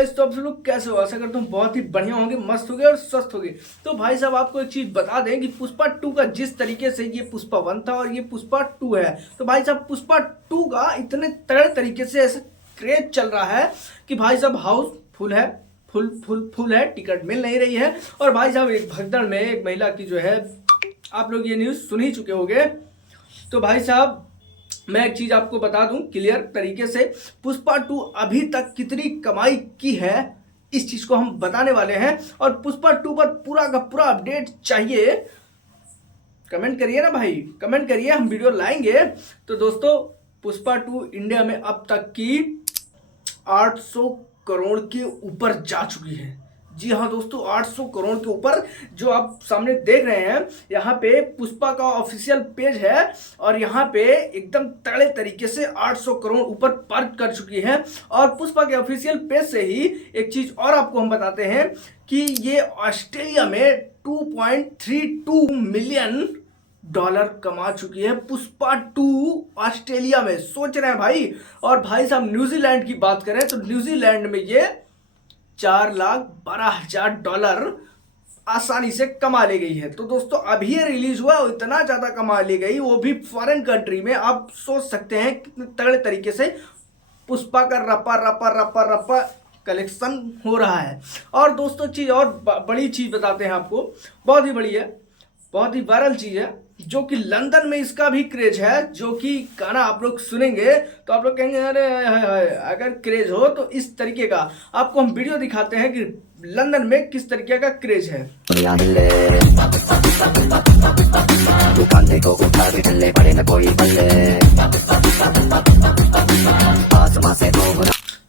Guys, तो आप सब लोग कैसे हो? आशा करता हूँ बहुत ही बढ़िया होंगे, मस्त होंगे और स्वस्थ होंगे। तो भाई साहब, आपको एक चीज बता दें कि पुष्पा 2 का जिस तरीके से ये पुष्पा 1 था और ये पुष्पा 2 है, तो भाई साहब पुष्पा 2 का इतने तगड़े तरीके से ऐसे क्रेज चल रहा है कि भाई साहब हाउस फुल है, फुल है, टिकट मिल नहीं रही है। और भाई साहब एक भगदड़ में एक महिला की जो है, आप लोग ये न्यूज सुन ही चुके होंगे। तो भाई साहब मैं एक चीज आपको बता दूं क्लियर तरीके से, पुष्पा 2 अभी तक कितनी कमाई की है इस चीज को हम बताने वाले हैं। और पुष्पा 2 पर पूरा का पूरा अपडेट चाहिए, कमेंट करिए ना भाई, कमेंट करिए, हम वीडियो लाएंगे। तो दोस्तों, पुष्पा 2 इंडिया में अब तक की 800 करोड़ के ऊपर जा चुकी है। जी हाँ दोस्तों, 800 करोड़ के ऊपर। जो आप सामने देख रहे हैं यहाँ पे पुष्पा का ऑफिशियल पेज है और यहाँ पे एकदम तगड़े तरीके से 800 करोड़ ऊपर पार कर चुकी है। और पुष्पा के ऑफिशियल पेज से ही एक चीज और आपको हम बताते हैं कि ये ऑस्ट्रेलिया में 2.32 मिलियन डॉलर कमा चुकी है पुष्पा 2 ऑस्ट्रेलिया में। सोच रहे हैं भाई। और भाई साहब न्यूजीलैंड की बात करें तो न्यूजीलैंड में ये $4,12,000 आसानी से कमा ले गई है। तो दोस्तों अभी ये रिलीज हुआ और इतना ज्यादा कमा ले गई, वो भी फॉरेन कंट्री में। आप सोच सकते हैं कितने तगड़े तरीके से पुष्पा का रपा रपा रपा रपा कलेक्शन हो रहा है। और दोस्तों चीज और बड़ी चीज बताते हैं आपको, बहुत ही बड़ी है, बहुत ही वायरल चीज है, जो कि लंदन में इसका भी क्रेज है। जो कि गाना आप लोग सुनेंगे तो आप लोग कहेंगे अरे अगर क्रेज हो तो इस तरीके का आपको हम वीडियो दिखाते हैं कि लंदन में किस तरीके का क्रेज है।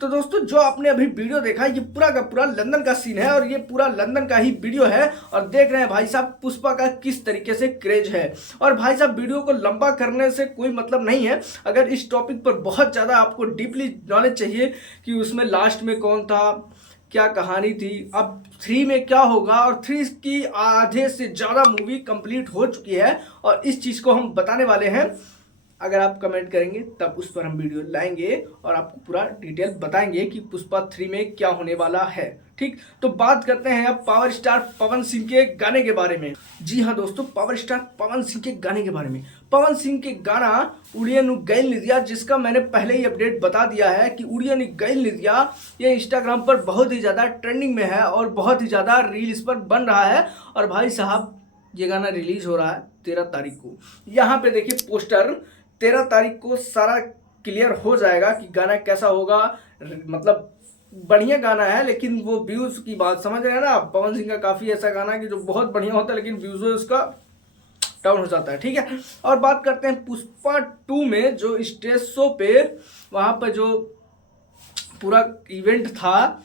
तो दोस्तों जो आपने अभी वीडियो देखा, ये पूरा का पूरा लंदन का सीन है और ये पूरा लंदन का ही वीडियो है। और देख रहे हैं भाई साहब पुष्पा का किस तरीके से क्रेज है। और भाई साहब वीडियो को लंबा करने से कोई मतलब नहीं है। अगर इस टॉपिक पर बहुत ज़्यादा आपको डीपली नॉलेज चाहिए कि उसमें लास्ट में कौन था, क्या कहानी थी, अब 3 में क्या होगा, और 3 की आधे से ज़्यादा मूवी कंप्लीट हो चुकी है और इस चीज़ को हम बताने वाले हैं। अगर आप कमेंट करेंगे तब उस पर हम वीडियो लाएंगे और आपको पूरा डिटेल बताएंगे कि पुष्पा 3 में क्या होने वाला है। ठीक, तो बात करते हैं अब पावर स्टार पवन सिंह के गाने के बारे में। जी हाँ दोस्तों, पावर स्टार पवन सिंह के गाने के बारे में। पवन सिंह के गाना उड़िया नु गैल निदिया, जिसका मैंने पहले ही अपडेट बता दिया है कि उड़िया नु गैल निदिया ये इंस्टाग्राम पर बहुत ही ज़्यादा ट्रेंडिंग में है और बहुत ही ज़्यादा रील इस पर बन रहा है। और भाई साहब ये गाना रिलीज हो रहा है 13 तारीख को। यहाँ पे देखिए पोस्टर, 13 तारीख को सारा क्लियर हो जाएगा कि गाना कैसा होगा। मतलब बढ़िया गाना है, लेकिन वो व्यूज की बात समझ रहे हैं ना। पवन सिंह का काफी ऐसा गाना है कि जो बहुत बढ़िया होता है लेकिन व्यूज उसका डाउन हो जाता है। ठीक है, और बात करते हैं पुष्पा 2 में जो स्टेज शो पे वहां पर जो पूरा इवेंट था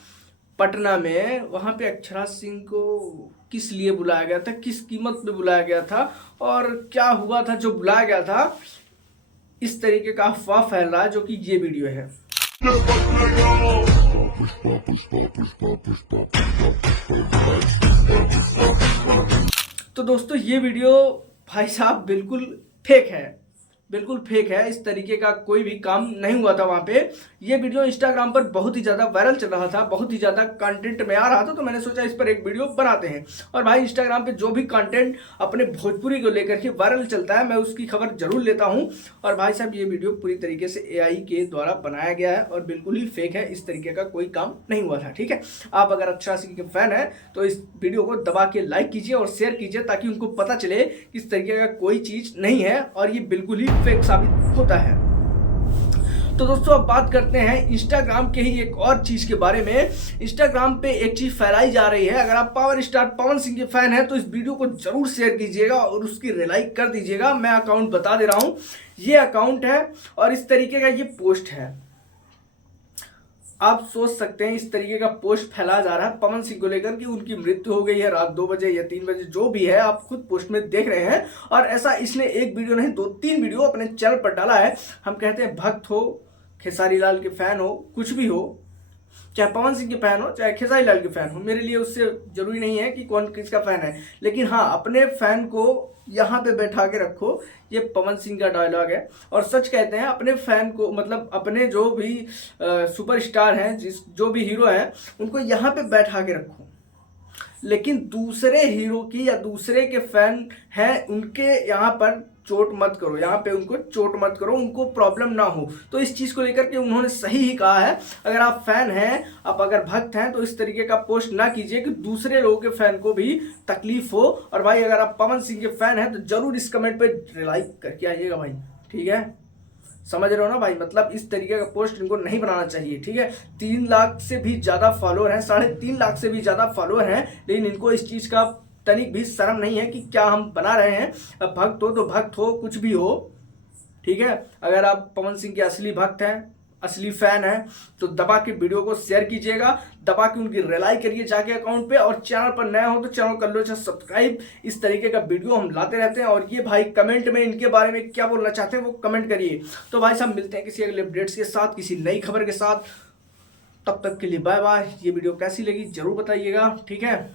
पटना में, वहां पे अक्षरा सिंह को किस लिए बुलाया गया था, किस कीमत पे बुलाया गया था और क्या हुआ था जो बुलाया गया था, इस तरीके का अफवाह फैल रहा है, जो कि ये वीडियो है। तो दोस्तों ये वीडियो भाई साहब बिल्कुल फेक है, बिल्कुल फेक है। इस तरीके का कोई भी काम नहीं हुआ था वहां पे। ये वीडियो इंस्टाग्राम पर बहुत ही ज़्यादा वायरल चल रहा था, बहुत ही ज़्यादा कंटेंट में आ रहा था, तो मैंने सोचा इस पर एक वीडियो बनाते हैं। और भाई इंस्टाग्राम पे जो भी कंटेंट अपने भोजपुरी को लेकर के वायरल चलता है, मैं उसकी खबर जरूर लेता हूँ। और भाई साहब ये वीडियो पूरी तरीके से AI के द्वारा बनाया गया है और बिल्कुल ही फेक है, इस तरीके का कोई काम नहीं हुआ था। ठीक है, आप अगर अक्षरा सिंह के फैन है तो इस वीडियो को दबा के लाइक कीजिए और शेयर कीजिए, ताकि उनको पता चले कि इस तरीके का कोई चीज़ नहीं है और ये बिल्कुल ही फेक साबित होता है। तो दोस्तों अब बात करते हैं इंस्टाग्राम के ही एक और चीज के बारे में। इंस्टाग्राम पे एक चीज फैलाई जा रही है, अगर आप पावर स्टार पवन सिंह के फैन हैं तो इस वीडियो को जरूर शेयर कीजिएगा और उसकी रिलाइक कर दीजिएगा। मैं अकाउंट बता दे रहा हूं, ये अकाउंट है और इस तरीके का ये पोस्ट है। आप सोच सकते हैं इस तरीके का पोस्ट फैलाया जा रहा है पवन सिंह को लेकर कि उनकी मृत्यु हो गई है रात 2 बजे या 3 बजे, जो भी है आप खुद पोस्ट में देख रहे हैं। और ऐसा इसने एक वीडियो नहीं 2-3 वीडियो अपने चैनल पर डाला है। हम कहते हैं भक्त हो, खेसारी लाल के फैन हो, कुछ भी हो, चाहे पवन सिंह के फैन हो चाहे खेसारी लाल के फैन हो, मेरे लिए उससे जरूरी नहीं है कि कौन किसका फैन है, लेकिन हाँ अपने फैन को यहाँ पे बैठा के रखो। ये पवन सिंह का डायलॉग है और सच कहते हैं, अपने फैन को मतलब अपने जो भी सुपरस्टार हैं, जो भी हीरो हैं, उनको यहाँ पे बैठा के रखो। लेकिन दूसरे हीरो की या दूसरे के फैन हैं उनके यहाँ पर चोट मत करो, यहाँ पे उनको चोट मत करो, उनको प्रॉब्लम ना हो। तो इस चीज़ को लेकर के उन्होंने सही ही कहा है। अगर आप फैन हैं, आप अगर भक्त हैं, तो इस तरीके का पोस्ट ना कीजिए कि दूसरे लोगों के फैन को भी तकलीफ हो। और भाई अगर आप पवन सिंह के फैन हैं तो जरूर इस कमेंट पे लाइक करके आइएगा भाई, ठीक है, समझ रहे हो ना भाई। मतलब इस तरीके का पोस्ट इनको नहीं बनाना चाहिए, ठीक है। 3 लाख से भी ज़्यादा फॉलोअर हैं, 3.5 लाख से भी ज़्यादा फॉलोअर हैं, लेकिन इनको इस चीज़ का तनिक भी शर्म नहीं है कि क्या हम बना रहे हैं। अब भक्त हो तो भक्त हो, कुछ भी हो, ठीक है। अगर आप पवन सिंह के असली भक्त हैं, असली फैन है, तो दबा के वीडियो को शेयर कीजिएगा, दबा के उनकी रिलाई करिए जाके अकाउंट पे, और चैनल पर नया हो तो चैनल कर लो सब्सक्राइब। इस तरीके का वीडियो हम लाते रहते हैं। और ये भाई कमेंट में इनके बारे में क्या बोलना चाहते हैं वो कमेंट करिए। तो भाई साहब मिलते हैं किसी अगले अपडेट्स के साथ, किसी नई खबर के साथ। तब तक के लिए बाय बाय। ये वीडियो कैसी लगी जरूर बताइएगा, ठीक है।